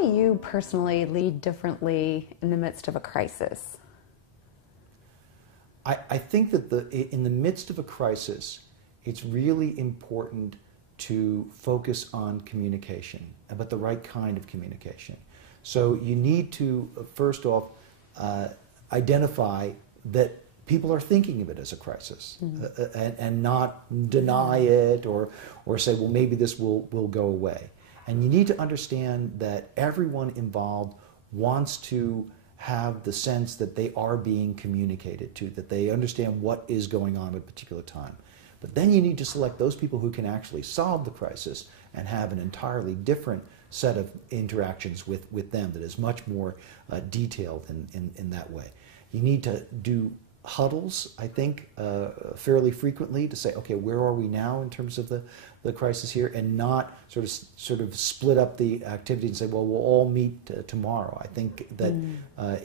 do you personally lead differently in the midst of a crisis? I think that in the midst of a crisis, it's really important to focus on communication, but the right kind of communication. So you need to, first off, identify that people are thinking of it as a crisis, and not deny it or say, well, maybe this will go away. And you need to understand that everyone involved wants to have the sense that they are being communicated to, that they understand what is going on at a particular time. But then you need to select those people who can actually solve the crisis and have an entirely different set of interactions with them that is much more detailed in that way. You need to do huddles, I think, fairly frequently to say, okay, where are we now in terms of the crisis here, and not sort of split up the activity and say, well, we'll all meet tomorrow. I think that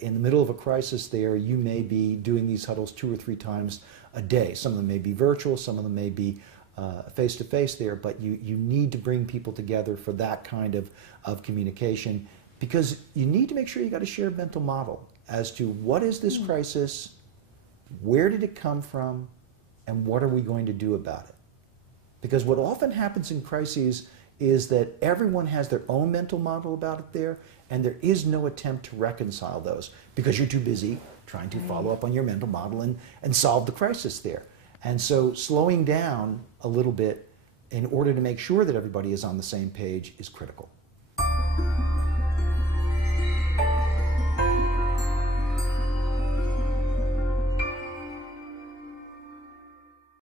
in the middle of a crisis there, you may be doing these huddles 2 or 3 times a day. Some of them may be virtual, some of them may be face-to-face there, but you need to bring people together for that kind of communication, because you need to make sure you got a shared mental model as to what is this crisis, where did it come from, and what are we going to do about it? Because what often happens in crises is that everyone has their own mental model about it there, and there is no attempt to reconcile those because you're too busy trying to follow up on your mental model and solve the crisis there. And so slowing down a little bit in order to make sure that everybody is on the same page is critical.